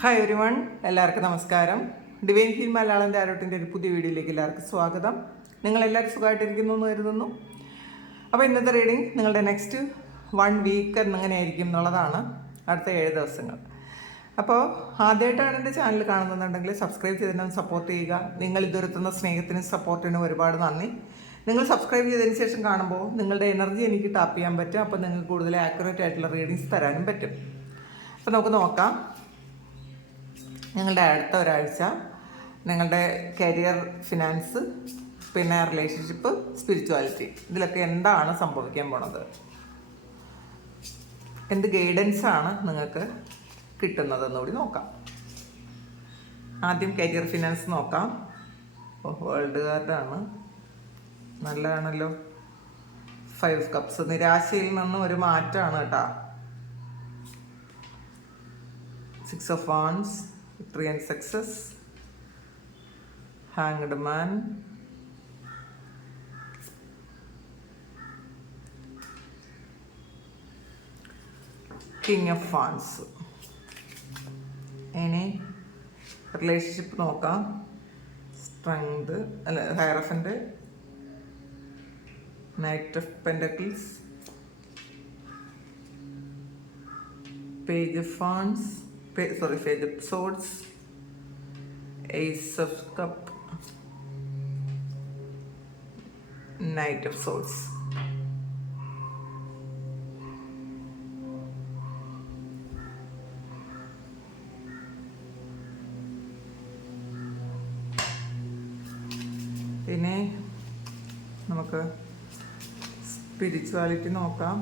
Hi everyone, എല്ലാവർക്കും നമസ്കാരം. Divine heal Malayalam ടാരോട്ടിൻ്റെ ഒരു പുതിയ വീഡിയോയിലേക്ക് എല്ലാവർക്കും സ്വാഗതം. നിങ്ങളെല്ലാവരും സുഖമായിട്ടിരിക്കുന്നു എന്ന് കരുതുന്നു. അപ്പോൾ ഇന്നത്തെ റീഡിങ് നിങ്ങളുടെ നെക്സ്റ്റ് 1 വീക്ക് എങ്ങനെയായിരിക്കും എന്നുള്ളതാണ്, അടുത്ത 7 ദിവസങ്ങൾ. അപ്പോൾ ആദ്യമായിട്ടാണ് എൻ്റെ ചാനൽ കാണുന്നുണ്ടെങ്കിൽ സബ്സ്ക്രൈബ് ചെയ്തതിനും സപ്പോർട്ട് ചെയ്യുക. നിങ്ങൾ ഇതുവരെത്തുന്ന സ്നേഹത്തിനും സപ്പോർട്ടിനും ഒരുപാട് നന്ദി. നിങ്ങൾ സബ്സ്ക്രൈബ് ചെയ്തതിന് ശേഷം കാണുമ്പോൾ നിങ്ങളുടെ എനർജി എനിക്ക് ടാപ്പ് ചെയ്യാൻ പറ്റും. അപ്പോൾ നിങ്ങൾക്ക് കൂടുതൽ ആക്യുറേറ്റ് ആയിട്ടുള്ള റീഡിങ്സ് തരാനും പറ്റും. അപ്പോൾ നമുക്ക് നോക്കാം. നിങ്ങളുടെ അടുത്ത ഒരാഴ്ച നിങ്ങളുടെ കരിയർ, ഫിനാൻസ്, പിന്നെ റിലേഷൻഷിപ്പ്, സ്പിരിച്വാലിറ്റി, ഇതിലൊക്കെ എന്താണ് സംഭവിക്കാൻ പോണത്, എന്ത് ഗൈഡൻസാണ് നിങ്ങൾക്ക് കിട്ടുന്നതെന്നുകൂടി നോക്കാം. ആദ്യം കരിയർ, ഫിനാൻസ് നോക്കാം. വേൾഡ് കാർഡാണ്, നല്ലതാണല്ലോ. 5 കപ്സ്, നിരാശയിൽ നിന്നും ഒരു മാറ്റമാണ് കേട്ടോ. 6 of wands, victory and success, hanged man, king of wands. ഇനി റിലേഷൻഷിപ്പ് നോക്കാം. സ്ട്രെങ്ത് അല്ല, hierophant, knight of pentacles, page of wands, Page of Swords, Ace of Cup, Knight of Swords. പിന്നെ നമുക്ക് സ്പിരിച്വാലിറ്റി നോക്കാം.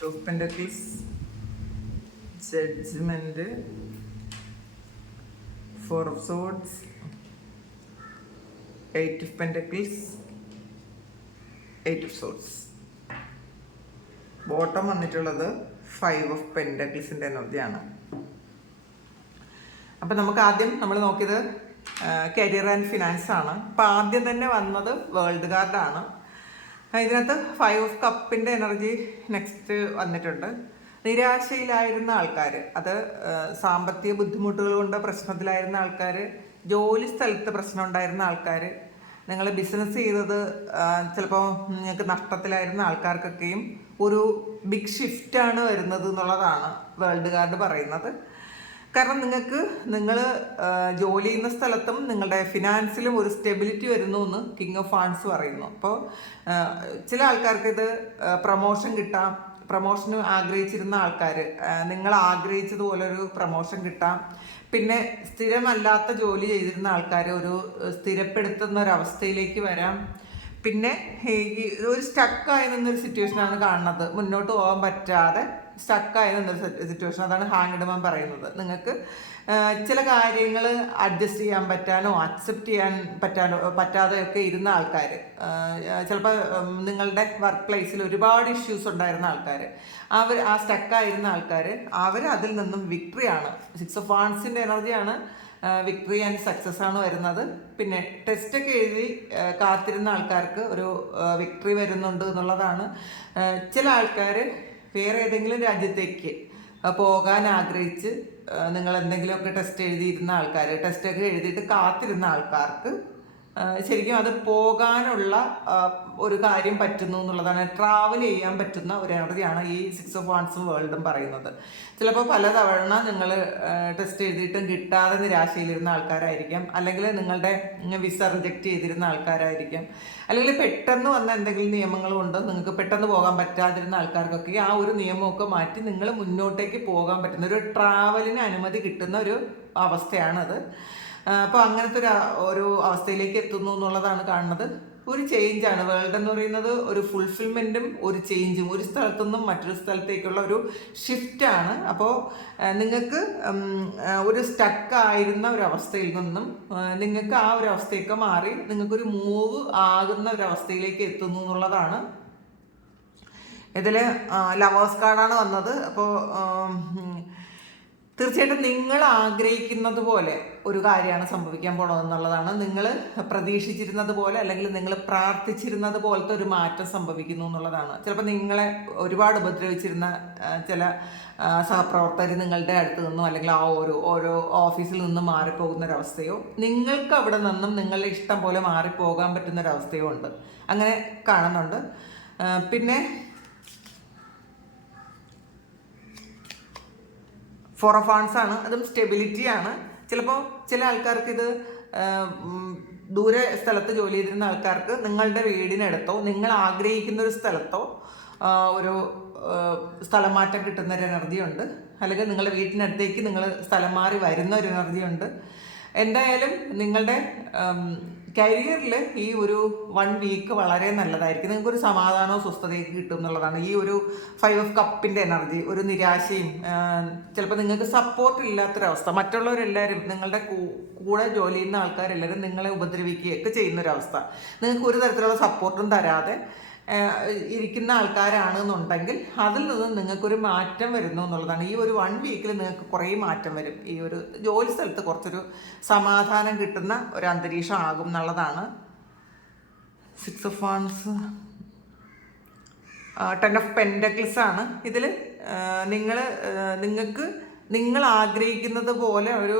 Two of Pentacles, Judgment, 4 of Swords, 8 of Pentacles, 8 of Swords. Bottom വന്നിട്ടുള്ളത് 5 of Pentaclesൻ്റെ എനർജിയാണ്. അപ്പം നമുക്ക് ആദ്യം നമ്മൾ നോക്കിയത് കരിയർ ആൻഡ് ഫിനാൻസ് ആണ്. അപ്പം ആദ്യം തന്നെ വന്നത് വേൾഡ് കാർഡാണ്. ഇതിനകത്ത് 5 ഓഫ് കപ്പിൻ്റെ എനർജി നെക്സ്റ്റ് വന്നിട്ടുണ്ട്. നിരാശയിലായിരുന്ന ആൾക്കാർ, അത് സാമ്പത്തിക ബുദ്ധിമുട്ടുകൾ കൊണ്ട് പ്രശ്നത്തിലായിരുന്ന ആൾക്കാർ, ജോലി സ്ഥലത്ത് പ്രശ്നം ഉണ്ടായിരുന്ന ആൾക്കാർ, നിങ്ങൾ ബിസിനസ് ചെയ്തത് ചിലപ്പോൾ നിങ്ങൾക്ക് നഷ്ടത്തിലായിരുന്ന ആൾക്കാർക്കൊക്കെയും ഒരു ബിഗ് ഷിഫ്റ്റാണ് വരുന്നത് എന്നുള്ളതാണ് വേൾഡ് കാർഡ് പറയുന്നത്. കാരണം നിങ്ങൾ ജോലി ചെയ്യുന്ന സ്ഥലത്തും നിങ്ങളുടെ ഫിനാൻസിലും ഒരു സ്റ്റെബിലിറ്റി വരുന്നു എന്ന് കിങ് ഓഫ് വാൻഡ്സ് പറയുന്നു. അപ്പോൾ ചില ആൾക്കാർക്ക് ഇത് പ്രമോഷൻ കിട്ടാം, പ്രമോഷന് ആഗ്രഹിച്ചിരുന്ന ആൾക്കാർ നിങ്ങൾ ആഗ്രഹിച്ചതുപോലൊരു പ്രമോഷൻ കിട്ടാം. പിന്നെ സ്ഥിരമല്ലാത്ത ജോലി ചെയ്തിരുന്ന ആൾക്കാർ ഒരു സ്ഥിരപ്പെടുത്തുന്ന ഒരവസ്ഥയിലേക്ക് വരാം. പിന്നെ ഒരു സ്റ്റക്കായി നിന്നൊരു സിറ്റുവേഷനാണ് കാണുന്നത്, മുന്നോട്ട് പോകാൻ പറ്റാതെ സ്റ്റക്കായി നിന്നൊരു സിറ്റുവേഷൻ. അതാണ് ഹാങ്ഡ് മാൻ പറയുന്നത്. നിങ്ങൾക്ക് ചില കാര്യങ്ങൾ അഡ്ജസ്റ്റ് ചെയ്യാൻ പറ്റാനോ അക്സെപ്റ്റ് ചെയ്യാൻ പറ്റാതെയൊക്കെ ഇരുന്ന ആൾക്കാർ, ചിലപ്പോൾ നിങ്ങളുടെ വർക്ക് പ്ലേസിൽ ഒരുപാട് ഇഷ്യൂസ് ഉണ്ടായിരുന്ന ആൾക്കാർ, ആ സ്റ്റക്കായിരുന്ന ആൾക്കാർ, അതിൽ നിന്നും വിക്ടറിയാണ്. 6 ഓഫ് വാൻഡ്സിൻ്റെ എനർജിയാണ്. വിക്ടറി ആൻഡ് സക്സസ് ആണ് വരുന്നത്. പിന്നെ ടെസ്റ്റൊക്കെ എഴുതി കാത്തിരുന്ന ആൾക്കാർക്ക് ഒരു വിക്ടറി വരുന്നുണ്ട് എന്നുള്ളതാണ്. ചില ആൾക്കാർ വേറെ ഏതെങ്കിലും രാജ്യത്തേക്ക് പോകാൻ ആഗ്രഹിച്ച് നിങ്ങൾ എന്തെങ്കിലുമൊക്കെ ടെസ്റ്റ് എഴുതിയിരുന്ന ആൾക്കാർ, ടെസ്റ്റൊക്കെ എഴുതിയിട്ട് കാത്തിരുന്ന ആൾക്കാർക്ക് ശരിക്കും അത് പോകാനുള്ള ഒരു കാര്യം പറ്റുന്നു എന്നുള്ളതാണ്. ട്രാവൽ ചെയ്യാൻ പറ്റുന്ന ഒരു എനർജിയാണ് ഈ 6 ഓഫ് വാൻഡ്സും വേൾഡും പറയുന്നത്. ചിലപ്പോൾ പലതവണ നിങ്ങൾ ടെസ്റ്റ് എഴുതിയിട്ടും കിട്ടാതെ നിരാശയിലിരുന്ന ആൾക്കാരായിരിക്കാം, അല്ലെങ്കിൽ നിങ്ങളുടെ വിസ റിജക്റ്റ് ചെയ്തിരുന്ന ആൾക്കാരായിരിക്കാം, അല്ലെങ്കിൽ പെട്ടെന്ന് വന്ന എന്തെങ്കിലും നിയമങ്ങൾ കൊണ്ട് നിങ്ങൾക്ക് പെട്ടെന്ന് പോകാൻ പറ്റാതിരുന്ന ആൾക്കാർക്കൊക്കെ ആ ഒരു നിയമമൊക്കെ മാറ്റി നിങ്ങൾ മുന്നോട്ടേക്ക് പോകാൻ പറ്റുന്ന ഒരു ട്രാവലിന് അനുമതി കിട്ടുന്ന ഒരു അവസ്ഥയാണത്. അപ്പോൾ അങ്ങനത്തെ ഒരു അവസ്ഥയിലേക്ക് എത്തുന്നു എന്നുള്ളതാണ് കാണുന്നത്. ഒരു ചേഞ്ചാണ്. വേൾഡ് എന്ന് പറയുന്നത് ഒരു ഫുൾഫിൽമെൻറ്റും ഒരു ചേഞ്ചും, ഒരു സ്ഥലത്തു നിന്നും മറ്റൊരു സ്ഥലത്തേക്കുള്ള ഒരു ഷിഫ്റ്റാണ്. അപ്പോൾ നിങ്ങൾക്ക് ഒരു സ്റ്റക്കായിരുന്ന ഒരു അവസ്ഥയിൽ നിന്നും നിങ്ങൾക്ക് ആ ഒരു അവസ്ഥയൊക്കെ മാറി നിങ്ങൾക്കൊരു മൂവ് ആകുന്ന ഒരു അവസ്ഥയിലേക്ക് എത്തുന്നു എന്നുള്ളതാണ്. ഇതിൽ ലവേഴ്സ് കാർഡാണ് വന്നത്. അപ്പോൾ തീർച്ചയായിട്ടും നിങ്ങൾ ആഗ്രഹിക്കുന്നത് പോലെ ഒരു കാര്യമാണ് സംഭവിക്കാൻ പോണതെന്നുള്ളതാണ്. നിങ്ങൾ പ്രതീക്ഷിച്ചിരുന്നത് പോലെ അല്ലെങ്കിൽ നിങ്ങൾ പ്രാർത്ഥിച്ചിരുന്നത് പോലത്തെ ഒരു മാറ്റം സംഭവിക്കുന്നു എന്നുള്ളതാണ്. ചിലപ്പോൾ നിങ്ങളെ ഒരുപാട് ഉപദ്രവിച്ചിരുന്ന ചില സഹപ്രവർത്തകർ നിങ്ങളുടെ അടുത്ത് നിന്നോ അല്ലെങ്കിൽ ആ ഓരോ ഓഫീസിൽ നിന്നും മാറിപ്പോകുന്നൊരവസ്ഥയോ, നിങ്ങൾക്ക് അവിടെ നിന്നും നിങ്ങളുടെ ഇഷ്ടം പോലെ മാറിപ്പോകാൻ പറ്റുന്നൊരവസ്ഥയോ ഉണ്ട്. അങ്ങനെ കാണുന്നുണ്ട്. പിന്നെ ഫോർ ഓഫ് വാണ്ട്സ് ആണ്, അതും സ്റ്റെബിലിറ്റിയാണ്. ചിലപ്പോൾ ചില ആൾക്കാർക്ക് ഇത് ദൂരെ സ്ഥലത്ത് ജോലി ചെയ്തിരുന്ന ആൾക്കാർക്ക് നിങ്ങളുടെ വീടിനടുത്തോ നിങ്ങൾ ആഗ്രഹിക്കുന്ന ഒരു സ്ഥലത്തോ ഒരു സ്ഥലം മാറ്റം കിട്ടുന്ന ഒരു എനർജി ഉണ്ട്. അല്ലെങ്കിൽ നിങ്ങളുടെ വീട്ടിനടുത്തേക്ക് നിങ്ങൾ സ്ഥലം മാറി വരുന്ന ഒരു എനർജി ഉണ്ട്. എന്തായാലും നിങ്ങളുടെ കരിയറിൽ ഈ ഒരു 1 വീക്ക് വളരെ നല്ലതായിരിക്കും. നിങ്ങൾക്കൊരു സമാധാനവും സ്വസ്ഥതയൊക്കെ കിട്ടും എന്നുള്ളതാണ്. ഈ ഒരു 5 ഓഫ് കപ്പിൻ്റെ എനർജി ഒരു നിരാശയും, ചിലപ്പോൾ നിങ്ങൾക്ക് സപ്പോർട്ട് ഇല്ലാത്തൊരവസ്ഥ, മറ്റുള്ളവരെല്ലാവരും നിങ്ങളുടെ കൂടെ ജോലി ചെയ്യുന്ന ആൾക്കാരെല്ലാവരും നിങ്ങളെ ഉപദ്രവിക്കുകയൊക്കെ ചെയ്യുന്നൊരവസ്ഥ, നിങ്ങൾക്ക് ഒരു തരത്തിലുള്ള സപ്പോർട്ടും തരാതെ ഇരിക്കുന്ന ആൾക്കാരാണെന്നുണ്ടെങ്കിൽ അതിൽ നിന്ന് നിങ്ങൾക്കൊരു മാറ്റം വരുന്നു എന്നുള്ളതാണ്. ഈ ഒരു 1 വീക്കിൽ നിങ്ങൾക്ക് കുറേ മാറ്റം വരും. ഈ ഒരു ജോലി സ്ഥലത്ത് കുറച്ചൊരു സമാധാനം കിട്ടുന്ന ഒരു അന്തരീക്ഷം ആകും എന്നുള്ളതാണ്. 6 ഓഫ് വാണ്ട്സ്, 10 ഓഫ് പെൻഡക്കിൾസ് ആണ്. ഇതിൽ നിങ്ങൾ ആഗ്രഹിക്കുന്നത് പോലെ ഒരു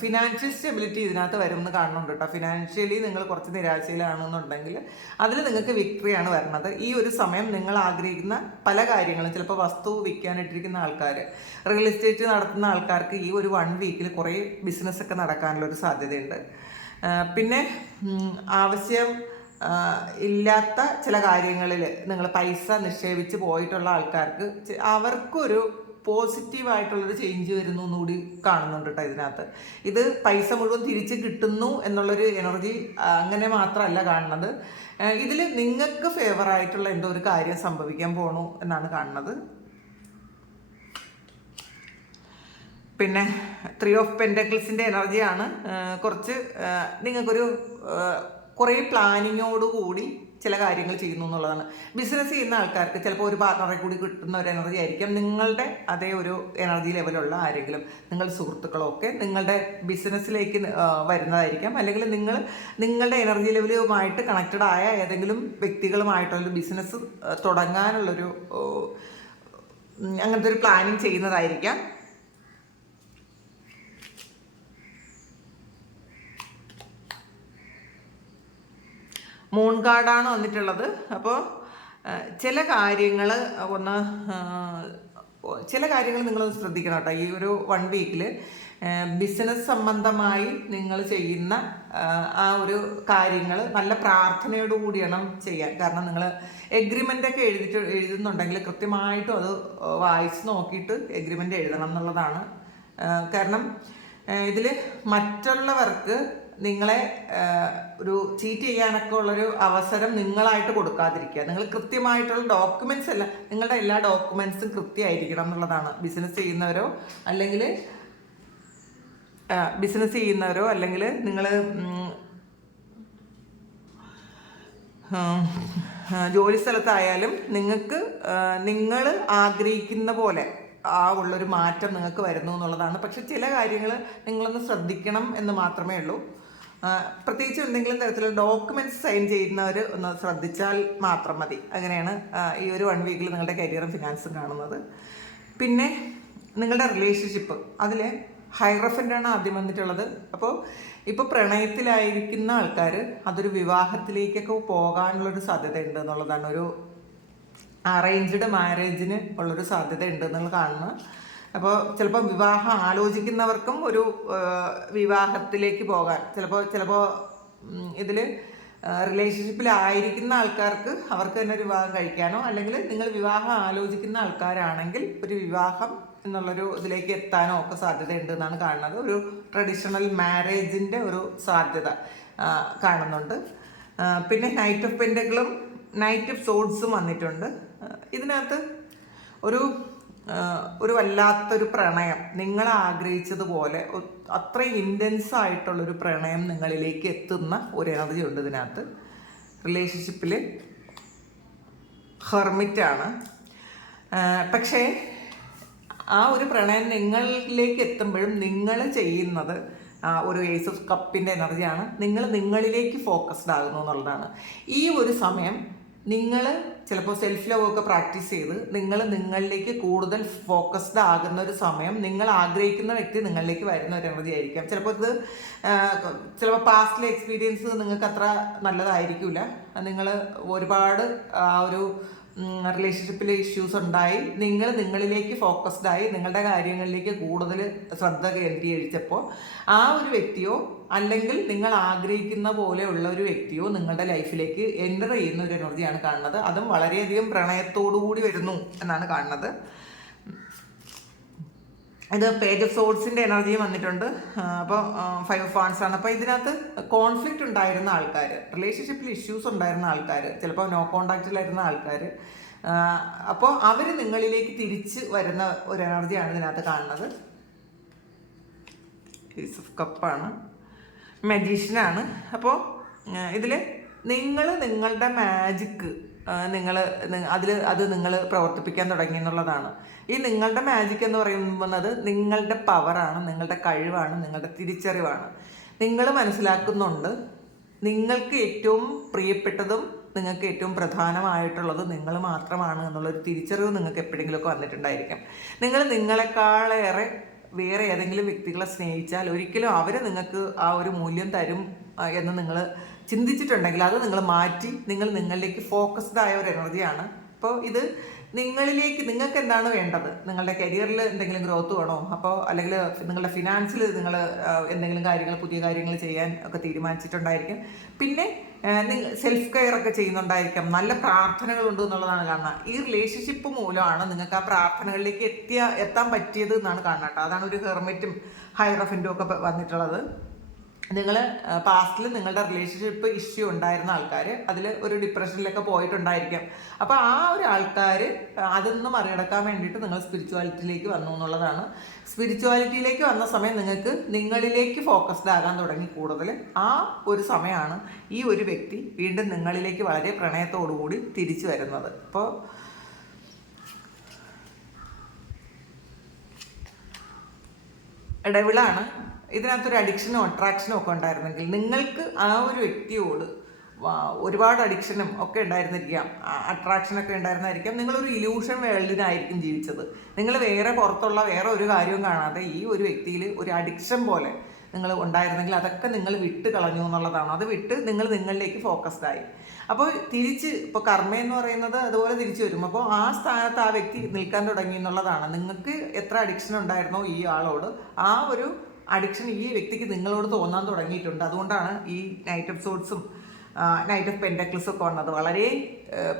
ഫിനാൻഷ്യൽ സ്റ്റെബിലിറ്റി ഇതിനകത്ത് വരുമെന്ന് കാണുന്നുണ്ട് കേട്ടോ. ഫിനാൻഷ്യലി നിങ്ങൾ കുറച്ച് നിരാശയിലാണെന്നുണ്ടെങ്കിൽ അതിൽ നിങ്ങൾക്ക് വിക്ടറിയാണ് വരുന്നത്. ഈ ഒരു സമയം നിങ്ങൾ ആഗ്രഹിക്കുന്ന പല കാര്യങ്ങളും, ചിലപ്പോൾ വസ്തു വിൽക്കാനിട്ടിരിക്കുന്ന ആൾക്കാർ, റിയൽ എസ്റ്റേറ്റ് നടത്തുന്ന ആൾക്കാർക്ക് ഈ ഒരു 1 വീക്കിൽ കുറേ ബിസിനസ്സൊക്കെ നടക്കാനുള്ളൊരു സാധ്യതയുണ്ട്. പിന്നെ ആവശ്യം ഇല്ലാത്ത ചില കാര്യങ്ങളിൽ നിങ്ങൾ പൈസ നിക്ഷേപിച്ച് പോയിട്ടുള്ള ആൾക്കാർക്ക് അവർക്കൊരു പോസിറ്റീവായിട്ടുള്ളൊരു ചേഞ്ച് വരുന്നു എന്നുകൂടി കാണുന്നുണ്ട് കേട്ടോ ഇതിനകത്ത്. ഇത് പൈസ മുഴുവൻ തിരിച്ച് കിട്ടുന്നു എന്നുള്ളൊരു എനർജി അങ്ങനെ മാത്രമല്ല കാണുന്നത്. ഇതിൽ നിങ്ങൾക്ക് ഫേവറായിട്ടുള്ള എന്തോ ഒരു കാര്യം സംഭവിക്കാൻ പോണു എന്നാണ് കാണുന്നത്. പിന്നെ 3 ഓഫ് പെൻഡക്കിൾസിൻ്റെ എനർജിയാണ്. കുറച്ച് നിങ്ങൾക്കൊരു കുറേ പ്ലാനിങ്ങോടുകൂടി ചില കാര്യങ്ങൾ ചെയ്യുന്നു എന്നുള്ളതാണ്. ബിസിനസ് ചെയ്യുന്ന ആൾക്കാർക്ക് ചിലപ്പോൾ ഒരു പാർട്ണറെ കൂടി കിട്ടുന്ന ഒരു എനർജി ആയിരിക്കും. നിങ്ങളുടെ അതേ ഒരു എനർജി ലെവലുള്ള ആരെങ്കിലും, നിങ്ങളുടെ സുഹൃത്തുക്കളോ ഒക്കെ നിങ്ങളുടെ ബിസിനസ്സിലേക്ക് വരുന്നതായിരിക്കാം. അല്ലെങ്കിൽ നിങ്ങളുടെ എനർജി ലെവലുമായിട്ട് കണക്റ്റഡ് ആയ ഏതെങ്കിലും വ്യക്തികളുമായിട്ടുള്ളൊരു ബിസിനസ് തുടങ്ങാനുള്ളൊരു അങ്ങനത്തെ ഒരു പ്ലാനിങ് ചെയ്യുന്നതായിരിക്കാം. മൂൺ കാർഡാണ് വന്നിട്ടുള്ളത്. അപ്പോൾ ചില കാര്യങ്ങൾ നിങ്ങളൊന്ന് ശ്രദ്ധിക്കണം കേട്ടോ. ഈ ഒരു 1 വീക്കിൽ ബിസിനസ് സംബന്ധമായി നിങ്ങൾ ചെയ്യുന്ന ആ ഒരു കാര്യങ്ങൾ നല്ല പ്രാർത്ഥനയോടുകൂടിയാണ് ചെയ്യാൻ. കാരണം നിങ്ങൾ എഗ്രിമെൻ്റൊക്കെ എഴുതുന്നുണ്ടെങ്കിൽ കൃത്യമായിട്ടും അത് വായിച്ച് നോക്കിയിട്ട് എഗ്രിമെൻ്റ് എഴുതണം എന്നുള്ളതാണ്. കാരണം ഇതിൽ മറ്റുള്ളവർക്ക് നിങ്ങളെ ഒരു ചീറ്റ് ചെയ്യാനൊക്കെ ഉള്ളൊരു അവസരം നിങ്ങളായിട്ട് കൊടുക്കാതിരിക്കുക. നിങ്ങൾ കൃത്യമായിട്ടുള്ള ഡോക്യുമെൻറ്റ്സ് എല്ലാം, നിങ്ങളുടെ എല്ലാ ഡോക്യുമെൻറ്റ്സും കൃത്യമായിരിക്കണം എന്നുള്ളതാണ്. ബിസിനസ് ചെയ്യുന്നവരോ അല്ലെങ്കിൽ നിങ്ങൾ ജോലി സ്ഥലത്തായാലും നിങ്ങൾ ആഗ്രഹിക്കുന്ന പോലെ ഉള്ളൊരു മാറ്റം നിങ്ങൾക്ക് വരുന്നു എന്നുള്ളതാണ്. പക്ഷെ ചില കാര്യങ്ങൾ നിങ്ങളൊന്ന് ശ്രദ്ധിക്കണം എന്ന് മാത്രമേ ഉള്ളൂ. പ്രത്യേകിച്ച് എന്തെങ്കിലും തരത്തിലുള്ള ഡോക്യുമെൻറ്റ്സ് സൈൻ ചെയ്യുന്നവർ ഒന്ന് ശ്രദ്ധിച്ചാൽ മാത്രം മതി. അങ്ങനെയാണ് ഈ ഒരു 1 വീക്കിൽ നിങ്ങളുടെ കരിയറും ഫിനാൻസും കാണുന്നത്. പിന്നെ നിങ്ങളുടെ റിലേഷൻഷിപ്പ്, അതിൽ ഹൈറഫൻ്റാണ് ആദ്യം വന്നിട്ടുള്ളത്. അപ്പോൾ ഇപ്പോൾ പ്രണയത്തിലായിരിക്കുന്ന ആൾക്കാർ അതൊരു വിവാഹത്തിലേക്കൊക്കെ പോകാനുള്ളൊരു സാധ്യത ഉണ്ട് എന്നുള്ളതാണ്. ഒരു അറേഞ്ച്ഡ് മാരേജിന് ഉള്ളൊരു സാധ്യത ഉണ്ട് എന്നുള്ളത് കാണുന്നത്. അപ്പോൾ ചിലപ്പോൾ വിവാഹം ആലോചിക്കുന്നവർക്കും ഒരു വിവാഹത്തിലേക്ക് പോകാൻ ചിലപ്പോൾ ഇതിൽ റിലേഷൻഷിപ്പിലായിരിക്കുന്ന ആൾക്കാർക്ക് അവർക്ക് തന്നെ ഒരു വിവാഹം കഴിക്കാനോ, അല്ലെങ്കിൽ നിങ്ങൾ വിവാഹം ആലോചിക്കുന്ന ആൾക്കാരാണെങ്കിൽ ഒരു വിവാഹം എന്നുള്ളൊരു ഇതിലേക്ക് എത്താനോ ഒക്കെ സാധ്യത ഉണ്ട് എന്നാണ് കാണുന്നത്. ഒരു ട്രഡീഷണൽ മാരേജിൻ്റെ ഒരു സാധ്യത കാണുന്നുണ്ട്. പിന്നെ നൈറ്റ് ഓഫ് പെൻഡക്കിളും നൈറ്റ് ഓഫ് സോഡ്സും വന്നിട്ടുണ്ട്. ഇതിനകത്ത് ഒരു വല്ലാത്തൊരു പ്രണയം, നിങ്ങൾ ആഗ്രഹിച്ചതുപോലെ അത്രയും ഇൻറ്റൻസ് ആയിട്ടുള്ളൊരു പ്രണയം നിങ്ങളിലേക്ക് എത്തുന്ന ഒരു എനർജി ഉണ്ട് ഇതിനകത്ത്. റിലേഷൻഷിപ്പിൽ ഹെർമിറ്റാണ്. പക്ഷേ ആ ഒരു പ്രണയം നിങ്ങളിലേക്ക് എത്തുമ്പോഴും നിങ്ങൾ ചെയ്യുന്നത് ഒരു ഏസ് ഓഫ് കപ്പിൻ്റെ എനർജിയാണ്. നിങ്ങൾ നിങ്ങളിലേക്ക് ഫോക്കസ്ഡ് ആകുന്നു എന്നുള്ളതാണ്. ഈ ഒരു സമയം നിങ്ങൾ ചിലപ്പോൾ സെൽഫ് ലവ് ഒക്കെ പ്രാക്ടീസ് ചെയ്ത് നിങ്ങൾ നിങ്ങളിലേക്ക് കൂടുതൽ ഫോക്കസ്ഡ് ആകുന്ന ഒരു സമയം, നിങ്ങൾ ആഗ്രഹിക്കുന്ന വ്യക്തി നിങ്ങളിലേക്ക് വരുന്ന ഒരു എനർജി ആയിരിക്കാം. ചിലപ്പോൾ ഇത് പാസ്റ്റിലെ എക്സ്പീരിയൻസ് നിങ്ങൾക്ക് അത്ര നല്ലതായിരിക്കില്ല. നിങ്ങൾ ഒരുപാട് ഒരു റിലേഷൻഷിപ്പിൽ ഇഷ്യൂസ് ഉണ്ടായി, നിങ്ങൾ നിങ്ങളിലേക്ക് ഫോക്കസ്ഡ് ആയി നിങ്ങളുടെ കാര്യങ്ങളിലേക്ക് കൂടുതൽ ശ്രദ്ധ കേന്ദ്രീകരിച്ചപ്പോൾ ആ ഒരു വ്യക്തിയോ അല്ലെങ്കിൽ നിങ്ങൾ ആഗ്രഹിക്കുന്ന പോലെയുള്ള ഒരു വ്യക്തിയോ നിങ്ങളുടെ ലൈഫിലേക്ക് എൻ്റർ ചെയ്യുന്ന ഒരു എനർജിയാണ് കാണുന്നത്. അതും വളരെയധികം പ്രണയത്തോടു കൂടി വരുന്നു എന്നാണ് കാണുന്നത്. ഇത് പേജ് ഓഫ് സോഡ്സിൻ്റെ എനർജിയും വന്നിട്ടുണ്ട്. അപ്പോൾ 5 ഓഫ് വാൻഡ്സ് ആണ്. അപ്പോൾ ഇതിനകത്ത് കോൺഫ്ലിക്റ്റ് ഉണ്ടായിരുന്ന ആൾക്കാർ, റിലേഷൻഷിപ്പിൽ ഇഷ്യൂസ് ഉണ്ടായിരുന്ന ആൾക്കാർ, ചിലപ്പോൾ നോ കോണ്ടാക്റ്റിലായിരുന്ന ആൾക്കാർ, അപ്പോൾ അവർ നിങ്ങളിലേക്ക് തിരിച്ച് വരുന്ന ഒരു എനർജിയാണ് ഇതിനകത്ത് കാണുന്നത്. ഏസ് ഓഫ് കപ്പാണ്, മജീഷ്യനാണ്. അപ്പോൾ ഇതിൽ നിങ്ങളുടെ മാജിക്ക് അത് നിങ്ങൾ പ്രവർത്തിപ്പിക്കാൻ തുടങ്ങി എന്നുള്ളതാണ്. ഈ നിങ്ങളുടെ മാജിക് എന്ന് പറയുന്നത് നിങ്ങളുടെ പവറാണ്, നിങ്ങളുടെ കഴിവാണ്, നിങ്ങളുടെ തിരിച്ചറിവാണ്. നിങ്ങൾ മനസ്സിലാക്കുന്നുണ്ട് നിങ്ങൾക്ക് ഏറ്റവും പ്രിയപ്പെട്ടതും നിങ്ങൾക്ക് ഏറ്റവും പ്രധാനമായിട്ടുള്ളത് നിങ്ങൾ മാത്രമാണ് എന്നുള്ളൊരു തിരിച്ചറിവ് നിങ്ങൾക്ക് എപ്പോഴെങ്കിലുമൊക്കെ വന്നിട്ടുണ്ടായിരിക്കും. നിങ്ങൾ നിങ്ങളെക്കാളേറെ വേറെ ഏതെങ്കിലും വ്യക്തികളെ സ്നേഹിച്ചാൽ ഒരിക്കലും അവർ നിങ്ങൾക്ക് ആ ഒരു മൂല്യം തരും എന്ന് നിങ്ങൾ ചിന്തിച്ചിട്ടുണ്ടെങ്കിൽ അത് നിങ്ങൾ മാറ്റി നിങ്ങളിലേക്ക് ഫോക്കസ്ഡ് ആയ ഒരു എനർജിയാണ്. അപ്പോൾ ഇത് നിങ്ങൾക്ക് എന്താണ് വേണ്ടത്? നിങ്ങളുടെ കരിയറിൽ എന്തെങ്കിലും ഗ്രോത്ത് വേണോ? അപ്പോൾ അല്ലെങ്കിൽ നിങ്ങളുടെ ഫിനാൻസിൽ നിങ്ങൾ എന്തെങ്കിലും പുതിയ കാര്യങ്ങൾ ചെയ്യാൻ ഒക്കെ തീരുമാനിച്ചിട്ടുണ്ടായിരിക്കും. പിന്നെ സെൽഫ് കെയർ ഒക്കെ ചെയ്യുന്നുണ്ടായിരിക്കാം. നല്ല പ്രാർത്ഥനകളുണ്ട് എന്നുള്ളതാണ് കാണുന്നത്. ഈ റിലേഷൻഷിപ്പ് മൂലമാണ് നിങ്ങൾക്ക് ആ പ്രാർത്ഥനകളിലേക്ക് എത്താൻ പറ്റിയത് എന്നാണ് കാണുന്നത്. അതാണ് ഒരു ഹെർമിറ്റും ഹൈറഫിൻറ്റും ഒക്കെ വന്നിട്ടുള്ളത്. നിങ്ങൾ പാസ്റ്റിൽ നിങ്ങളുടെ റിലേഷൻഷിപ്പ് ഇഷ്യൂ ഉണ്ടായിരുന്ന ആൾക്കാർ അതിൽ ഒരു ഡിപ്രഷനിലൊക്കെ പോയിട്ടുണ്ടായിരിക്കാം. അപ്പോൾ ആ ഒരു ആൾക്കാർ അതൊന്നും മറികടക്കാൻ വേണ്ടിയിട്ട് നിങ്ങൾ സ്പിരിച്വാലിറ്റിയിലേക്ക് വന്നു എന്നുള്ളതാണ്. സ്പിരിച്വാലിറ്റിയിലേക്ക് വന്ന സമയം നിങ്ങൾക്ക് നിങ്ങളിലേക്ക് ഫോക്കസ്ഡ് ആകാൻ തുടങ്ങി കൂടുതൽ. ആ ഒരു സമയമാണ് ഈ ഒരു വ്യക്തി വീണ്ടും നിങ്ങളിലേക്ക് വളരെ പ്രണയത്തോടു കൂടി തിരിച്ചു വരുന്നത്. അപ്പോൾ ഇടവിളാണ്. ഇതിനകത്തൊരു അഡിക്ഷനോ അട്രാക്ഷനോ ഒക്കെ ഉണ്ടായിരുന്നെങ്കിൽ നിങ്ങൾക്ക് ആ ഒരു വ്യക്തിയോട് ഒരുപാട് അഡിക്ഷനും ഒക്കെ ഉണ്ടായിരുന്നിരിക്കാം, അട്രാക്ഷനൊക്കെ ഉണ്ടായിരുന്നായിരിക്കാം. നിങ്ങളൊരു ഇല്യൂഷൻ വേൾഡിനായിരിക്കും ജീവിച്ചത്. നിങ്ങൾ പുറത്തുള്ള വേറെ ഒരു കാര്യവും കാണാതെ ഈ ഒരു വ്യക്തിയിൽ ഒരു അഡിക്ഷൻ പോലെ നിങ്ങൾ ഉണ്ടായിരുന്നെങ്കിൽ അതൊക്കെ നിങ്ങൾ വിട്ട് കളഞ്ഞു എന്നുള്ളതാണ്. അത് വിട്ട് നിങ്ങളിലേക്ക് ഫോക്കസ്ഡ് ആയി. അപ്പോൾ ഇപ്പോൾ കർമ്മ എന്ന് പറയുന്നത് അതുപോലെ തിരിച്ചു വരും. അപ്പോൾ ആ സ്ഥാനത്ത് ആ വ്യക്തി നിൽക്കാൻ തുടങ്ങി എന്നുള്ളതാണ്. നിങ്ങൾക്ക് എത്ര അഡിക്ഷൻ ഉണ്ടായിരുന്നോ ഈ ആളോട്, ആ ഒരു അഡിക്ഷൻ ഈ വ്യക്തിക്ക് നിങ്ങളോട് തോന്നാൻ തുടങ്ങിയിട്ടുണ്ട്. അതുകൊണ്ടാണ് ഈ നൈറ്റ് ഓഫ് സോഡ്സും നൈറ്റ് ഓഫ് പെൻഡക്കിൾസും ഒക്കെ വന്നത്. വളരെ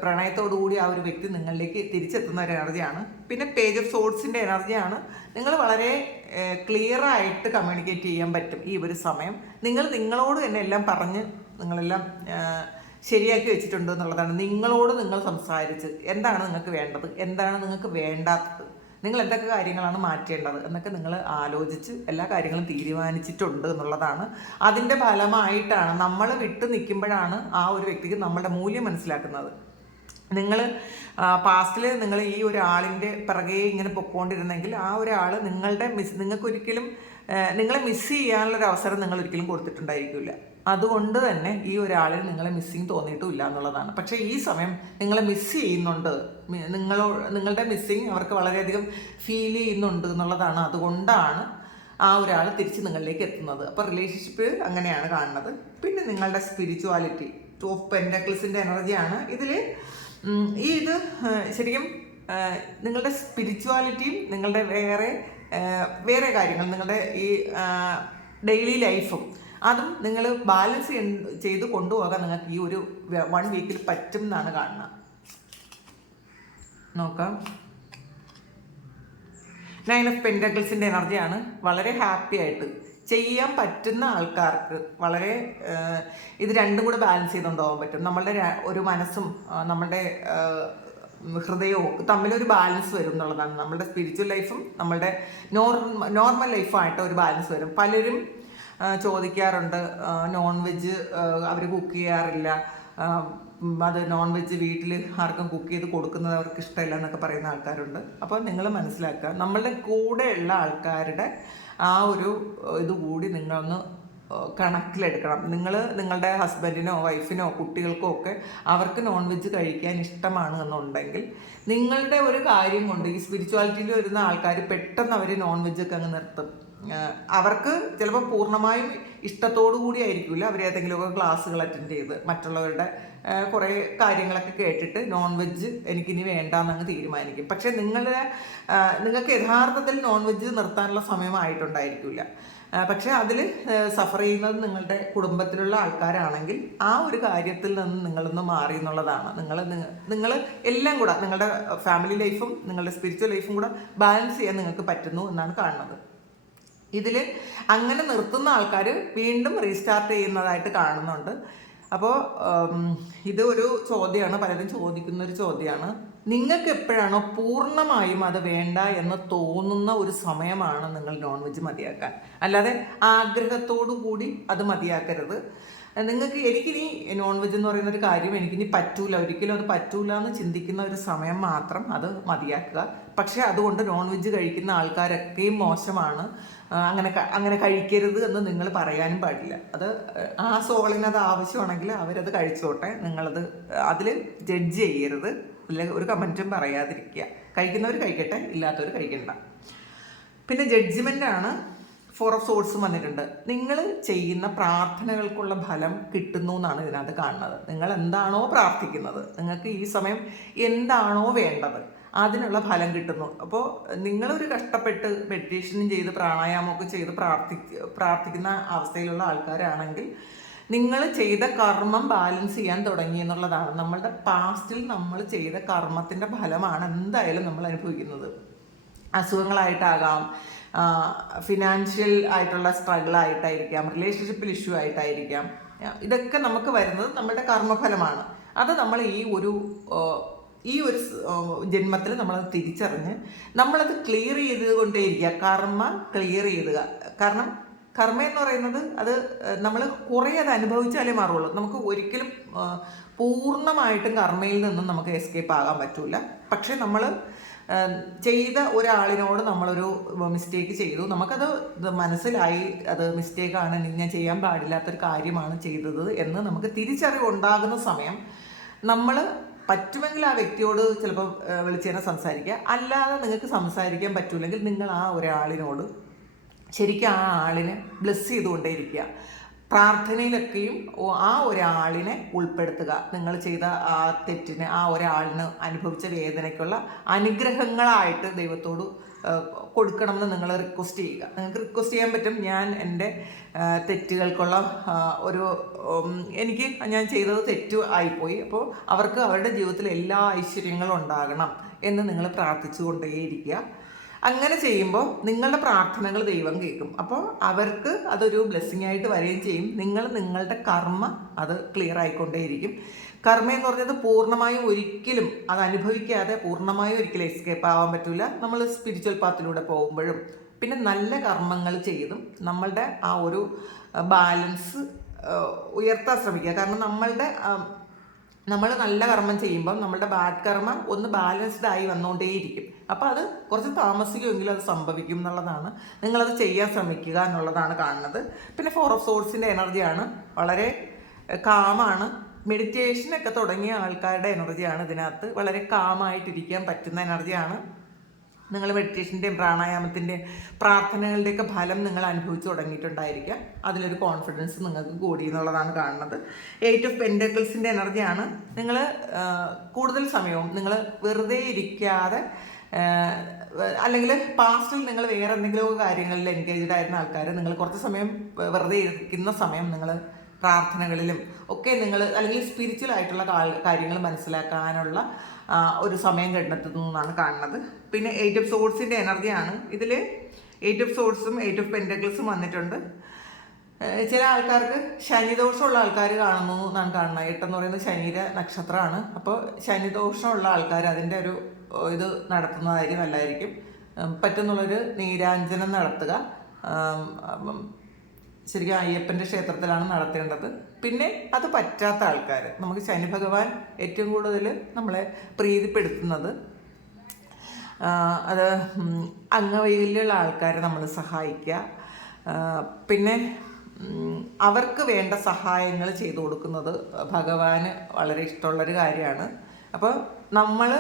പ്രണയത്തോടു കൂടി ആ ഒരു വ്യക്തി നിങ്ങളിലേക്ക് തിരിച്ചെത്തുന്ന ഒരു എനർജിയാണ്. പിന്നെ പേജ് ഓഫ് സോഡ്സിൻ്റെ എനർജിയാണ്. നിങ്ങൾ വളരെ ക്ലിയറായിട്ട് കമ്മ്യൂണിക്കേറ്റ് ചെയ്യാൻ പറ്റും ഈ ഒരു സമയം. നിങ്ങളോട് തന്നെ എല്ലാം പറഞ്ഞ് നിങ്ങളെല്ലാം ശരിയാക്കി വെച്ചിട്ടുണ്ട് എന്നുള്ളതാണ്. നിങ്ങൾ സംസാരിച്ച് എന്താണ് നിങ്ങൾക്ക് വേണ്ടത്, എന്താണ് നിങ്ങൾക്ക് വേണ്ടാത്തത്, നിങ്ങൾ എന്തൊക്കെ കാര്യങ്ങളാണ് മാറ്റേണ്ടത് എന്നൊക്കെ നിങ്ങൾ ആലോചിച്ച് എല്ലാ കാര്യങ്ങളും തീരുമാനിച്ചിട്ടുണ്ട് എന്നുള്ളതാണ്. അതിൻ്റെ ഫലമായിട്ടാണ് നമ്മൾ വിട്ടു നിൽക്കുമ്പോഴാണ് ആ ഒരു വ്യക്തിക്ക് നമ്മളുടെ മൂല്യം മനസ്സിലാക്കുന്നത്. നിങ്ങൾ പാസ്റ്റിൽ നിങ്ങൾ ഈ ഒരാളിൻ്റെ പിറകെ ഇങ്ങനെ പൊക്കോണ്ടിരുന്നെങ്കിൽ ആ ഒരാൾ നിങ്ങൾക്കൊരിക്കലും നിങ്ങളെ മിസ് ചെയ്യാനുള്ളൊരു അവസരം നിങ്ങൾ ഒരിക്കലും കൊടുത്തിട്ടുണ്ടായിരിക്കില്ല. അതുകൊണ്ട് തന്നെ ഈ ഒരാളിൽ നിങ്ങളെ മിസ്സിങ് തോന്നിയിട്ടുമില്ല എന്നുള്ളതാണ്. പക്ഷേ ഈ സമയം നിങ്ങളെ മിസ് ചെയ്യുന്നുണ്ട്, നിങ്ങളുടെ മിസ്സിങ് അവർക്ക് വളരെയധികം ഫീൽ ചെയ്യുന്നുണ്ട് എന്നുള്ളതാണ്. അതുകൊണ്ടാണ് ആ ഒരാൾ തിരിച്ച് നിങ്ങളിലേക്ക് എത്തുന്നത്. അപ്പോൾ റിലേഷൻഷിപ്പ് അങ്ങനെയാണ് കാണുന്നത്. പിന്നെ നിങ്ങളുടെ സ്പിരിച്വാലിറ്റി, 2 ഓഫ് പെൻഡക്കിൾസിൻ്റെ എനർജിയാണ് ഇതിൽ. ഇത് ശരിക്കും നിങ്ങളുടെ സ്പിരിച്വാലിറ്റിയും നിങ്ങളുടെ വേറെ കാര്യങ്ങൾ, നിങ്ങളുടെ ഈ ഡെയിലി ലൈഫും അതും നിങ്ങൾ ബാലൻസ് ചെയ്ത് കൊണ്ടുപോകാൻ നിങ്ങൾക്ക് ഈ ഒരു 1 വീക്കിൽ പറ്റും എന്നാണ് കാണുന്നത്. നോക്കാം. 9 ഓഫ് പെൻഡക്കിൾസിൻ്റെ എനർജിയാണ്. വളരെ ഹാപ്പി ആയിട്ട് ചെയ്യാൻ പറ്റുന്ന ആൾക്കാർക്ക് വളരെ ഇത് രണ്ടും കൂടെ ബാലൻസ് ചെയ്തുകൊണ്ടുപോകാൻ പറ്റും. നമ്മളുടെ ഒരു മനസ്സും നമ്മളുടെ ഹൃദയവും തമ്മിലൊരു ബാലൻസ് വരും എന്നുള്ളതാണ്. നമ്മളുടെ സ്പിരിച്വൽ ലൈഫും നമ്മളുടെ നോർമൽ ലൈഫുമായിട്ട് ഒരു ബാലൻസ് വരും. പലരും ചോദിക്കാറുണ്ട്, നോൺ വെജ് അവർ കുക്ക് ചെയ്യാറില്ല, അത് നോൺ വെജ് വീട്ടിൽ ആർക്കും കുക്ക് ചെയ്ത് കൊടുക്കുന്നത് അവർക്ക് ഇഷ്ടമില്ല എന്നൊക്കെ പറയുന്ന ആൾക്കാരുണ്ട്. അപ്പോൾ നിങ്ങൾ മനസ്സിലാക്കുക, നമ്മളുടെ കൂടെയുള്ള ആൾക്കാരുടെ ആ ഒരു ഇതുകൂടി നിങ്ങളൊന്ന് കണക്കിലെടുക്കണം. നിങ്ങൾ നിങ്ങളുടെ ഹസ്ബൻഡിനോ വൈഫിനോ കുട്ടികൾക്കോ ഒക്കെ അവർക്ക് നോൺ വെജ് കഴിക്കാൻ ഇഷ്ടമാണ് എന്നുണ്ടെങ്കിൽ നിങ്ങളുടെ ഒരു കാര്യം കൊണ്ട് ഈ സ്പിരിച്വാലിറ്റിയിൽ വരുന്ന ആൾക്കാർ പെട്ടെന്ന് അവർ നോൺ വെജൊക്കെ അങ്ങ് നിർത്തും. അവർക്ക് ചിലപ്പോൾ പൂർണ്ണമായും ഇഷ്ടത്തോടു കൂടി ആയിരിക്കില്ല അവർ ഏതെങ്കിലുമൊക്കെ ക്ലാസ്സുകൾ അറ്റൻഡ് ചെയ്ത് മറ്റുള്ളവരുടെ കുറേ കാര്യങ്ങളൊക്കെ കേട്ടിട്ട് നോൺ വെജ് എനിക്കിനി വേണ്ടാന്നങ്ങ് തീരുമാനിക്കും. പക്ഷേ നിങ്ങൾക്ക് യഥാർത്ഥത്തിൽ നോൺ വെജ് നിർത്താനുള്ള സമയമായിട്ടുണ്ടായിരിക്കില്ല. പക്ഷേ അതിൽ സഫർ ചെയ്യുന്നത് നിങ്ങളുടെ കുടുംബത്തിലുള്ള ആൾക്കാരാണെങ്കിൽ ആ ഒരു കാര്യത്തിൽ നിന്ന് നിങ്ങളൊന്ന് മാറി എന്നുള്ളതാണ്. നിങ്ങൾ എല്ലാം കൂടെ നിങ്ങളുടെ ഫാമിലി ലൈഫും നിങ്ങളുടെ സ്പിരിച്വൽ ലൈഫും കൂടെ ബാലൻസ് ചെയ്യാൻ നിങ്ങൾക്ക് പറ്റുന്നു എന്നാണ് കാണുന്നത്. ഇതിൽ അങ്ങനെ നിർത്തുന്ന ആൾക്കാർ വീണ്ടും റീസ്റ്റാർട്ട് ചെയ്യുന്നതായിട്ട് കാണുന്നുണ്ട്. അപ്പോൾ ഇത് ഒരു ചോദ്യമാണ്, പലരും ചോദിക്കുന്ന ഒരു ചോദ്യമാണ്. നിങ്ങൾക്ക് എപ്പോഴാണോ പൂർണ്ണമായും അത് വേണ്ട എന്ന് തോന്നുന്ന ഒരു സമയമാണ് നിങ്ങൾ നോൺ വെജ് മതിയാക്കാൻ, അല്ലാതെ ആഗ്രഹത്തോടു കൂടി അത് മതിയാക്കരുത്. എനിക്കിനി നോൺ വെജ് എന്ന് പറയുന്ന ഒരു കാര്യം എനിക്കിനി പറ്റൂല, ഒരിക്കലും അത് പറ്റൂല എന്ന് ചിന്തിക്കുന്ന ഒരു സമയം മാത്രം അത് മതിയാക്കുക. പക്ഷേ അതുകൊണ്ട് നോൺ വെജ് കഴിക്കുന്ന ആൾക്കാരൊക്കെയും മോശമാണ്, അങ്ങനെ കഴിക്കരുത് എന്ന് നിങ്ങൾ പറയാനും പാടില്ല. അത് ആ സോളിന് അത് ആവശ്യമാണെങ്കിൽ അവരത് കഴിച്ചോട്ടെ, നിങ്ങളത് അതിൽ ജഡ്ജ് ചെയ്യരുത്, അല്ലെങ്കിൽ ഒരു കമൻറ്റും പറയാതിരിക്കുക. കഴിക്കുന്നവർ കഴിക്കട്ടെ, ഇല്ലാത്തവർ കഴിക്കണ്ട. പിന്നെ ജഡ്ജ്മെൻ്റാണ്. 4 of Swords വന്നിട്ടുണ്ട്. നിങ്ങൾ ചെയ്യുന്ന പ്രാർത്ഥനകൾക്കുള്ള ഫലം കിട്ടുന്നു എന്നാണ് ഇതിനകത്ത് കാണുന്നത്. നിങ്ങൾ എന്താണോ പ്രാർത്ഥിക്കുന്നത്, നിങ്ങൾക്ക് ഈ സമയം എന്താണോ വേണ്ടത് അതിനുള്ള ഫലം കിട്ടുന്നു. അപ്പോൾ നിങ്ങളൊരു കഷ്ടപ്പെട്ട് മെഡിറ്റേഷനും ചെയ്ത് പ്രാണായാമമൊക്കെ ചെയ്ത് പ്രാർത്ഥിക്കുന്ന അവസ്ഥയിലുള്ള ആൾക്കാരാണെങ്കിൽ നിങ്ങൾ ചെയ്ത കർമ്മം ബാലൻസ് ചെയ്യാൻ തുടങ്ങി എന്നുള്ളതാണ്. നമ്മളുടെ പാസ്റ്റിൽ നമ്മൾ ചെയ്ത കർമ്മത്തിൻ്റെ ഫലമാണ് എന്തായാലും നമ്മൾ അനുഭവിക്കുന്നത്. അസുഖങ്ങളായിട്ടാകാം, ഫിനാൻഷ്യൽ ആയിട്ടുള്ള സ്ട്രഗിൾ ആയിട്ടായിരിക്കാം, റിലേഷൻഷിപ്പിൽ ഇഷ്യൂ ആയിട്ടായിരിക്കാം. ഇതൊക്കെ നമുക്ക് വരുന്നത് നമ്മുടെ കർമ്മഫലമാണ്. അത് നമ്മൾ ഈ ഒരു ജന്മത്തിൽ നമ്മളത് തിരിച്ചറിഞ്ഞ് നമ്മളത് ക്ലിയർ ചെയ്തുകൊണ്ടേയിരിക്കുക. കർമ്മ ക്ലിയർ ചെയ്യുക. കാരണം കർമ്മ എന്ന് പറയുന്നത് അത് നമ്മൾ കുറേ അത് അനുഭവിച്ചാലേ മാറുള്ളൂ. നമുക്ക് ഒരിക്കലും പൂർണ്ണമായിട്ടും കർമ്മയിൽ നിന്നും നമുക്ക് എസ്കേപ്പ് ആകാൻ പറ്റില്ല. പക്ഷെ നമ്മൾ ചെയ്ത ഒരാളിനോട് നമ്മളൊരു മിസ്റ്റേക്ക് ചെയ്തു, നമുക്കത് മനസ്സിലായി അത് മിസ്റ്റേക്കാണ്, ഞാൻ ചെയ്യാൻ പാടില്ലാത്തൊരു കാര്യമാണ് ചെയ്തത് എന്ന് നമുക്ക് തിരിച്ചറിവുണ്ടാകുന്ന സമയം നമ്മൾ പറ്റുമെങ്കിൽ ആ വ്യക്തിയോട് ചിലപ്പോൾ വിളിച്ചതിനെ സംസാരിക്കുക. അല്ലാതെ നിങ്ങൾക്ക് സംസാരിക്കാൻ പറ്റൂലെങ്കിൽ നിങ്ങൾ ആ ഒരാളിനോട് ശരിക്കും ആ ആളിനെ ബ്ലെസ് ചെയ്തുകൊണ്ടേയിരിക്കുക. പ്രാർത്ഥനയിലൊക്കെയും ആ ഒരാളിനെ ഉൾപ്പെടുത്തുക. നിങ്ങൾ ചെയ്ത ആ തെറ്റിന് ആ ഒരാളിന് അനുഭവിച്ച വേദനയ്ക്കുള്ള അനുഗ്രഹങ്ങളായിട്ട് ദൈവത്തോട് കൊടുക്കണമെന്ന് നിങ്ങൾ റിക്വസ്റ്റ് ചെയ്യുക. നിങ്ങൾക്ക് റിക്വസ്റ്റ് ചെയ്യാൻ പറ്റും, ഞാൻ എൻ്റെ തെറ്റുകൾക്കുള്ള ഞാൻ ചെയ്തത് തെറ്റ് ആയിപ്പോയി, അപ്പോൾ അവർക്ക് അവരുടെ ജീവിതത്തിൽ എല്ലാ ഐശ്വര്യങ്ങളും ഉണ്ടാകണം എന്ന് നിങ്ങൾ പ്രാർത്ഥിച്ചു കൊണ്ടേയിരിക്കുക. അങ്ങനെ ചെയ്യുമ്പോൾ നിങ്ങളുടെ പ്രാർത്ഥനകൾ ദൈവം കേൾക്കും. അപ്പോൾ അവർക്ക് അതൊരു ബ്ലെസ്സിങ് ആയിട്ട് വരികയും ചെയ്യും. നിങ്ങളുടെ കർമ്മ അത് ക്ലിയർ ആയിക്കൊണ്ടേയിരിക്കും. കർമ്മ എന്ന് പറഞ്ഞത് പൂർണ്ണമായും ഒരിക്കലും അത് അനുഭവിക്കാതെ പൂർണ്ണമായും ഒരിക്കലും എസ്കേപ്പ് ആവാൻ പറ്റില്ല. നമ്മൾ സ്പിരിച്വൽ പാത്തിലൂടെ പോകുമ്പോഴും പിന്നെ നല്ല കർമ്മങ്ങൾ ചെയ്തും നമ്മളുടെ ആ ഒരു ബാലൻസ് ഉയർത്താൻ ശ്രമിക്കുക. കാരണം നമ്മൾ നല്ല കർമ്മം ചെയ്യുമ്പോൾ നമ്മളുടെ ബാഡ് കർമ്മ ഒന്ന് ബാലൻസ്ഡ് ആയി വന്നുകൊണ്ടേയിരിക്കും. അപ്പോൾ അത് കുറച്ച് താമസിക്കുമെങ്കിലും അത് സംഭവിക്കും എന്നുള്ളതാണ്. നിങ്ങളത് ചെയ്യാൻ ശ്രമിക്കുക എന്നുള്ളതാണ് കാണുന്നത്. പിന്നെ 4 of Swords എനർജിയാണ്, വളരെ കാമാണ്. മെഡിറ്റേഷനൊക്കെ തുടങ്ങിയ ആൾക്കാരുടെ എനർജിയാണ് ഇതിനകത്ത്. വളരെ കാമായിട്ടിരിക്കാൻ പറ്റുന്ന എനർജിയാണ്. നിങ്ങൾ മെഡിറ്റേഷൻ്റെയും പ്രാണായാമത്തിൻ്റെയും പ്രാർത്ഥനകളുടെയൊക്കെ ഫലം നിങ്ങൾ അനുഭവിച്ച് തുടങ്ങിയിട്ടുണ്ടായിരിക്കാം. അതിലൊരു കോൺഫിഡൻസ് നിങ്ങൾക്ക് കൂടി എന്നുള്ളതാണ് കാണുന്നത്. 8 of Pentacles എനർജിയാണ്. നിങ്ങൾ കൂടുതൽ സമയവും നിങ്ങൾ വെറുതെ ഇരിക്കാതെ, അല്ലെങ്കിൽ പാസ്റ്റിൽ നിങ്ങൾ വേറെ എന്തെങ്കിലും കാര്യങ്ങളിൽ എൻഗേജ്ഡ് ആയിരുന്ന ആൾക്കാർ നിങ്ങൾ കുറച്ച് സമയം വെറുതെ ഇരിക്കുന്ന സമയം നിങ്ങൾ പ്രാർത്ഥനകളിലും ഒക്കെ നിങ്ങൾ അല്ലെങ്കിൽ സ്പിരിച്വൽ ആയിട്ടുള്ള കാര്യങ്ങൾ മനസ്സിലാക്കാനുള്ള ഒരു സമയം കണ്ടെത്തുന്നു എന്നാണ് കാണുന്നത്. പിന്നെ 8 of Swords എനർജിയാണ്. ഇതിൽ 8 of Swords 8 of Pentacles വന്നിട്ടുണ്ട്. ചില ആൾക്കാർക്ക് ശനിദോഷമുള്ള ആൾക്കാർ കാണുന്നു എന്നാണ് കാണുന്നത്. 8 എന്ന് പറയുന്നത് ശനിയുടെ നക്ഷത്രമാണ്. അപ്പോൾ ശനിദോഷമുള്ള ആൾക്കാർ അതിൻ്റെ ഒരു ഇത് നടത്തുന്നതായിരിക്കും നല്ലതായിരിക്കും. പറ്റുന്നുള്ളൊരു നീരാഞ്ജനം നടത്തുക. ശരിക്കും അയ്യപ്പൻ്റെ ക്ഷേത്രത്തിലാണ് നടത്തേണ്ടത്. പിന്നെ അത് പറ്റാത്ത ആൾക്കാർ, നമുക്ക് ശനി ഭഗവാൻ ഏറ്റവും കൂടുതൽ നമ്മളെ പ്രീതിപ്പെടുത്തുന്നത് അത് അംഗവൈകല്യമുള്ള ആൾക്കാരെ നമ്മൾ സഹായിക്കുക, പിന്നെ അവർക്ക് വേണ്ട സഹായങ്ങൾ ചെയ്തു കൊടുക്കുന്നത് ഭഗവാന് വളരെ ഇഷ്ടമുള്ളൊരു കാര്യമാണ്. അപ്പോൾ നമ്മൾ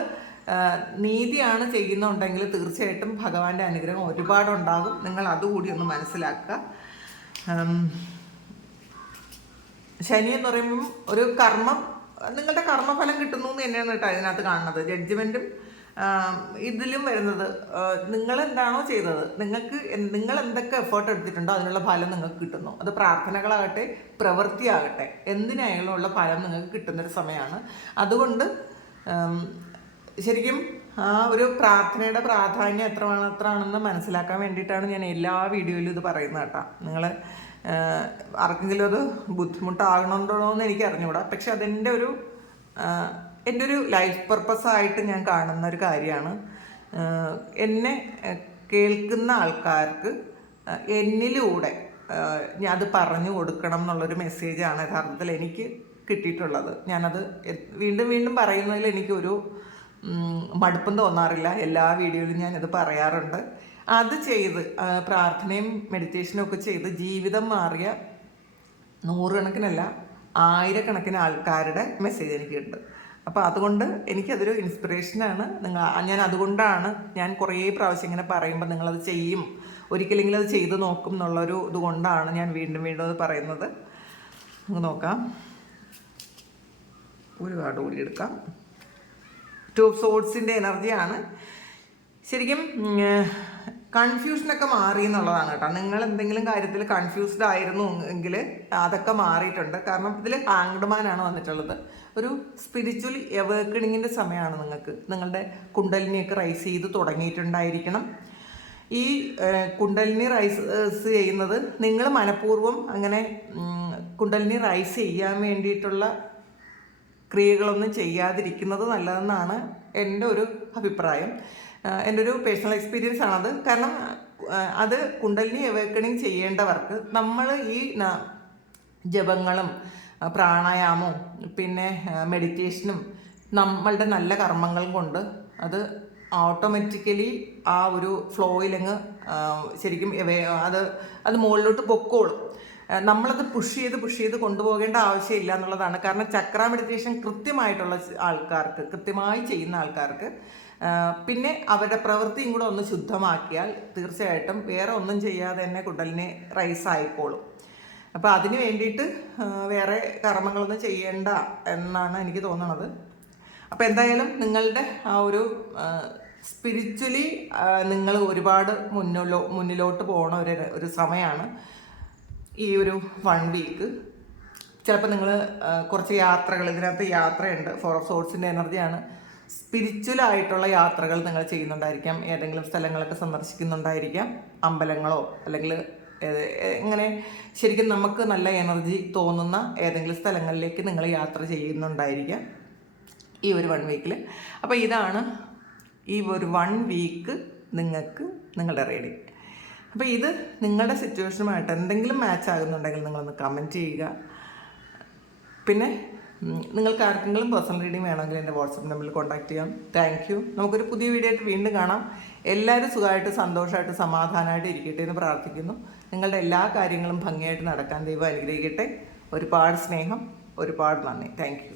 നീതിയാണ് ചെയ്യുന്നുണ്ടെങ്കിൽ തീർച്ചയായിട്ടും ഭഗവാന്റെ അനുഗ്രഹം ഒരുപാടുണ്ടാകും. നിങ്ങൾ അതുകൂടി ഒന്ന് മനസ്സിലാക്കുക. ശനി എന്ന് പറയുമ്പം ഒരു കർമ്മം, നിങ്ങളുടെ കർമ്മഫലം കിട്ടുന്നു എന്ന് തന്നെയാണ് കേട്ടോ അതിനകത്ത് കാണുന്നത്. ജഡ്ജ്മെൻറ്റും ഇതിലും വരുന്നത് നിങ്ങൾ എന്താണോ ചെയ്തത്, നിങ്ങൾ എന്തൊക്കെ എഫേർട്ട് എടുത്തിട്ടുണ്ടോ അതിനുള്ള ഫലം നിങ്ങൾക്ക് കിട്ടുന്നു. അത് പ്രാർത്ഥനകളാകട്ടെ പ്രവൃത്തിയാകട്ടെ എന്തിനായാലും ഉള്ള ഫലം നിങ്ങൾക്ക് കിട്ടുന്നൊരു സമയമാണ്. അതുകൊണ്ട് ശരിക്കും ആ ഒരു പ്രാർത്ഥനയുടെ പ്രാധാന്യം എത്രയാണെന്ന് മനസ്സിലാക്കാൻ വേണ്ടിയിട്ടാണ് ഞാൻ എല്ലാ വീഡിയോയിലും ഇത് പറയുന്നത് കേട്ടോ. നിങ്ങൾ ആർക്കെങ്കിലും അത് ബുദ്ധിമുട്ടാകണമെന്നുണ്ടോ എന്ന് എനിക്ക് അറിഞ്ഞുകൂടാ. പക്ഷെ അതെൻ്റെ ഒരു ലൈഫ് പർപ്പസായിട്ട് ഞാൻ കാണുന്ന ഒരു കാര്യമാണ്. എന്നെ കേൾക്കുന്ന ആൾക്കാർക്ക് എന്നിലൂടെ അത് പറഞ്ഞു കൊടുക്കണം എന്നുള്ളൊരു മെസ്സേജാണ് യഥാർത്ഥത്തിൽ എനിക്ക് കിട്ടിയിട്ടുള്ളത്. ഞാനത് വീണ്ടും വീണ്ടും പറയുന്നതിൽ എനിക്കൊരു മടുപ്പും തോന്നാറില്ല. എല്ലാ വീഡിയോയിലും ഞാനത് പറയാറുണ്ട്. അത് ചെയ്ത് പ്രാർത്ഥനയും മെഡിറ്റേഷനും ഒക്കെ ചെയ്ത് ജീവിതം മാറിയ നൂറുകണക്കിനല്ല ആയിരക്കണക്കിന് ആൾക്കാരുടെ മെസ്സേജ് എനിക്കുണ്ട്. അപ്പോൾ അതുകൊണ്ട് എനിക്കതൊരു ഇൻസ്പിറേഷനാണ്. ഞാൻ അതുകൊണ്ടാണ് ഞാൻ കുറേ പ്രാവശ്യം ഇങ്ങനെ പറയുമ്പോൾ നിങ്ങളത് ചെയ്യും, ഒരിക്കലെങ്കിലും അത് ചെയ്ത് നോക്കും എന്നുള്ളൊരു ഇതുകൊണ്ടാണ് ഞാൻ വീണ്ടും വീണ്ടും അത് പറയുന്നത്. നമുക്ക് നോക്കാം. ഒരു കാർഡ് കൂടി എടുക്കാം. ടു ഓഫ് സോർഡ്സിൻ്റെ എനർജിയാണ്. ശരിക്കും കൺഫ്യൂഷനൊക്കെ മാറി എന്നുള്ളതാണ് കേട്ടോ. നിങ്ങൾ എന്തെങ്കിലും കാര്യത്തിൽ കൺഫ്യൂസ്ഡ് ആയിരുന്നു എങ്കിൽ അതൊക്കെ മാറിയിട്ടുണ്ട്. കാരണം ഇതിൽ ഹാങ്ഡ് മാനാണ് വന്നിട്ടുള്ളത്. ഒരു സ്പിരിച്വലി അവേക്കണിങ്ങിൻ്റെ സമയമാണ് നിങ്ങൾക്ക്. നിങ്ങളുടെ കുണ്ടലിനിയൊക്കെ റൈസ് ചെയ്ത് തുടങ്ങിയിട്ടുണ്ടായിരിക്കണം. ഈ കുണ്ടലിനി റൈസ് ചെയ്യുന്നത് നിങ്ങൾ മനഃപൂർവ്വം അങ്ങനെ കുണ്ടലിനി റൈസ് ചെയ്യാൻ വേണ്ടിയിട്ടുള്ള ക്രിയകളൊന്നും ചെയ്യാതിരിക്കുന്നത് നല്ലതെന്നാണ് എൻ്റെ ഒരു അഭിപ്രായം. എൻ്റെ ഒരു പേഴ്സണൽ എക്സ്പീരിയൻസ് ആണത്. കാരണം അത് കുണ്ടലിനി അവേക്കണിങ് ചെയ്യേണ്ടവർക്ക് നമ്മൾ ഈ ജപങ്ങളും പ്രാണായാമവും പിന്നെ മെഡിറ്റേഷനും നമ്മളുടെ നല്ല കർമ്മങ്ങളും കൊണ്ട് അത് ഓട്ടോമാറ്റിക്കലി ആ ഒരു ഫ്ലോയിലങ്ങ് ശരിക്കും അത് മുകളിലോട്ട് പൊക്കോളും. നമ്മളത് പുഷ് ചെയ്ത് കൊണ്ടുപോകേണ്ട ആവശ്യമില്ല എന്നുള്ളതാണ്. കാരണം ചക്ര മെഡിറ്റേഷൻ കൃത്യമായിട്ടുള്ള ആൾക്കാർക്ക്, കൃത്യമായി ചെയ്യുന്ന ആൾക്കാർക്ക്, പിന്നെ അവരുടെ പ്രവൃത്തിയും കൂടെ ഒന്ന് ശുദ്ധമാക്കിയാൽ തീർച്ചയായിട്ടും വേറെ ഒന്നും ചെയ്യാതെ തന്നെ കുണ്ടലിനി റൈസ് ആയിക്കോളും. അപ്പോൾ അതിന് വേണ്ടിയിട്ട് വേറെ കർമ്മങ്ങളൊന്നും ചെയ്യേണ്ട എന്നാണ് എനിക്ക് തോന്നുന്നത്. അപ്പോൾ എന്തായാലും നിങ്ങളുടെ ആ ഒരു സ്പിരിച്വലി നിങ്ങൾ ഒരുപാട് മുന്നിലോട്ട് പോകണ ഒരു സമയമാണ് ഈ ഒരു 1 വീക്ക്. ചിലപ്പോൾ നിങ്ങൾ കുറച്ച് യാത്രകൾ, ഇതിനകത്ത് യാത്രയുണ്ട്. 4 ഓഫ് സോർഡ്സിൻ്റെ എനർജിയാണ്. സ്പിരിച്വലായിട്ടുള്ള യാത്രകൾ നിങ്ങൾ ചെയ്യുന്നുണ്ടായിരിക്കാം. ഏതെങ്കിലും സ്ഥലങ്ങളൊക്കെ സന്ദർശിക്കുന്നുണ്ടായിരിക്കാം. അമ്പലങ്ങളോ അല്ലെങ്കിൽ ഇങ്ങനെ ശരിക്കും നമുക്ക് നല്ല എനർജി തോന്നുന്ന ഏതെങ്കിലും സ്ഥലങ്ങളിലേക്ക് നിങ്ങൾ യാത്ര ചെയ്യുന്നുണ്ടായിരിക്കാം ഈ ഒരു 1 വീക്കിൽ. അപ്പോൾ ഇതാണ് ഈ ഒരു 1 വീക്ക് നിങ്ങൾക്ക് നിങ്ങളുടെ റീഡിങ്. അപ്പോൾ ഇത് നിങ്ങളുടെ സിറ്റുവേഷനുമായിട്ട് എന്തെങ്കിലും മാച്ച് ആകുന്നുണ്ടെങ്കിൽ നിങ്ങളൊന്ന് കമൻറ്റ് ചെയ്യുക. പിന്നെ നിങ്ങൾക്ക് ആർക്കെങ്കിലും പേഴ്സണൽ റീഡിങ് വേണമെങ്കിൽ എൻ്റെ വാട്സപ്പ് നമ്പറിൽ കോൺടാക്ട് ചെയ്യാം. Thank you. നമുക്കൊരു പുതിയ വീഡിയോ ആയിട്ട് വീണ്ടും കാണാം. എല്ലാവരും സുഖമായിട്ട് സന്തോഷമായിട്ട് സമാധാനമായിട്ട് ഇരിക്കട്ടെ എന്ന് പ്രാർത്ഥിക്കുന്നു. നിങ്ങളുടെ എല്ലാ കാര്യങ്ങളും ഭംഗിയായിട്ട് നടക്കാൻ ദൈവം അനുഗ്രഹിക്കട്ടെ. ഒരുപാട് സ്നേഹം, ഒരുപാട് നന്ദി. Thank you.